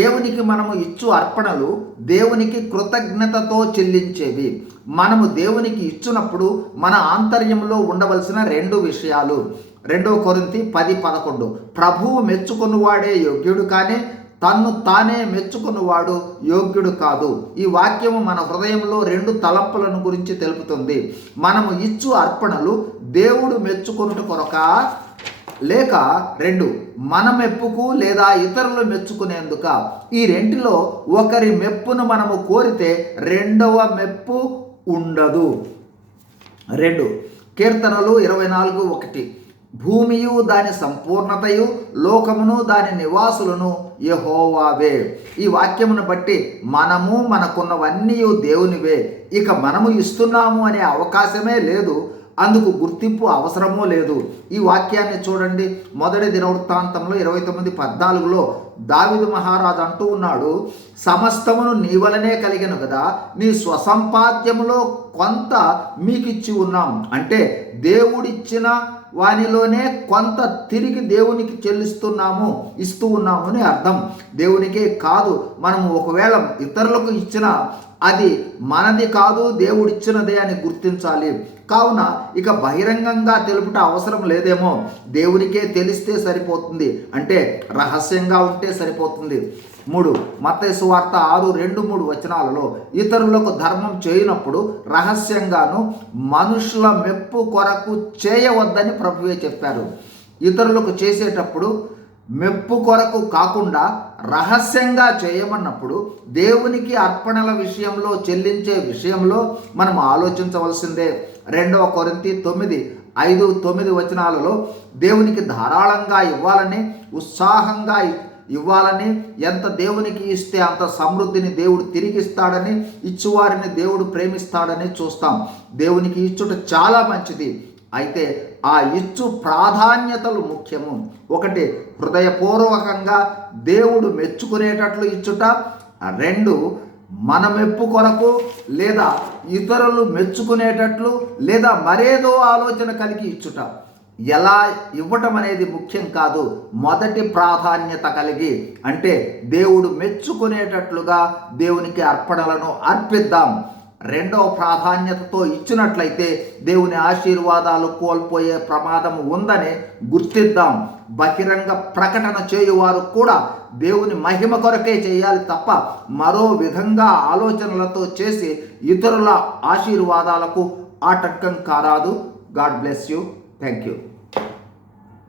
దేవునికి మనము ఇచ్చు అర్పణలు దేవునికి కృతజ్ఞతతో చెల్లించేవి. మనము దేవునికి ఇచ్చినప్పుడు మన ఆంతర్యంలో ఉండవలసిన రెండు విషయాలు. రెండో కొరింతి పది పదకొండు. ప్రభువు మెచ్చుకున్నవాడే యోగ్యుడు కానీ తన్ను తానే మెచ్చుకున్నవాడు యోగ్యుడు కాదు. ఈ వాక్యము మన హృదయంలో రెండు తలంపులను గురించి తెలుపుతుంది. మనము ఇచ్చు అర్పణలు దేవుడు మెచ్చుకున్నట్టు కొరక లేక రెండు మన మెప్పుకు లేదా ఇతరులు మెచ్చుకునేందుక ఈ రెంటిలో ఒకరి మెప్పును మనము కోరితే రెండవ మెప్పు ఉండదు. రెండు కీర్తనలు ఇరవై నాలుగు ఒకటి. భూమియు దాని సంపూర్ణతయు లోకమును దాని నివాసులను యహోవావే. ఈ వాక్యమును బట్టి మనము మనకున్నవన్నీ దేవునివే. ఇక మనము ఇస్తున్నాము అనే అవకాశమే లేదు. అందుకు గుర్తింపు అవసరమూ లేదు. ఈ వాక్యాన్ని చూడండి. మొదటి దినవృత్తాంతంలో ఇరవై తొమ్మిది పద్నాలుగులో దావిదు మహారాజు అంటూ ఉన్నాడు సమస్తమును నీ వలనే కలిగను కదా. నీ స్వసంపాద్యములో కొంత మీకిచ్చి ఉన్నాం. అంటే దేవుడిచ్చిన వానిలోనే కొంత తిరిగి దేవునికి చెల్లిస్తున్నాము ఇస్తూ ఉన్నాము అని అర్థం. దేవునికే కాదు మనము ఒకవేళ ఇతరులకు ఇచ్చిన అది మనది కాదు దేవుడిచ్చినదే అని గుర్తించాలి. కావున ఇక బహిరంగంగా తెలుపుట అవసరం లేదేమో. దేవునికే తెలిస్తే సరిపోతుంది. అంటే రహస్యంగా ఉంటే సరిపోతుంది. మూడు మతేసు వార్త ఆరు రెండు మూడు వచనాలలో ఇతరులకు ధర్మం చేయనప్పుడు రహస్యంగాను మనుషుల మెప్పు కొరకు చేయవద్దని ప్రభువే చెప్పారు. ఇతరులకు చేసేటప్పుడు మెప్పు కొరకు కాకుండా రహస్యంగా చేయమన్నప్పుడు దేవునికి అర్పణల విషయంలో చెల్లించే విషయంలో మనం ఆలోచించవలసిందే. రెండవ కొరింతి తొమ్మిది ఐదు తొమ్మిది వచనాలలో దేవునికి ధారాళంగా ఇవ్వాలని ఉత్సాహంగా ఇవ్వాలని ఎంత దేవునికి ఇస్తే అంత సమృద్ధిని దేవుడు తిరిగిస్తాడని ఇచ్చువారిని దేవుడు ప్రేమిస్తాడని చూస్తాం. దేవునికి ఇచ్చుట చాలా మంచిది. అయితే ఆ ఇచ్చు ప్రాధాన్యతలు ముఖ్యము. ఒకటి హృదయపూర్వకంగా దేవుడు మెచ్చుకునేటట్లు ఇచ్చుట. రెండు మన మెప్పు కొరకు లేదా ఇతరులు మెచ్చుకునేటట్లు లేదా మరేదో ఆలోచన కలిగి ఇచ్చుట. ఎలా ఇవ్వటం అనేది ముఖ్యం కాదు మొదటి ప్రాధాన్యత కలిగి. అంటే దేవుడు మెచ్చుకునేటట్లుగా దేవునికి అర్పణలను అర్పిద్దాం. రెండవ ప్రాధాన్యతతో ఇచ్చినట్లయితే దేవుని ఆశీర్వాదాలు కోల్పోయే ప్రమాదం ఉందని గుర్తిద్దాం. బహిరంగ ప్రకటన చేయువారు కూడా దేవుని మహిమ కొరకే చేయాలి తప్ప మరో విధంగా ఆలోచనలతో చేసి ఇతరుల ఆశీర్వాదాలకు ఆటంకం కారాదు. God bless you. Thank you.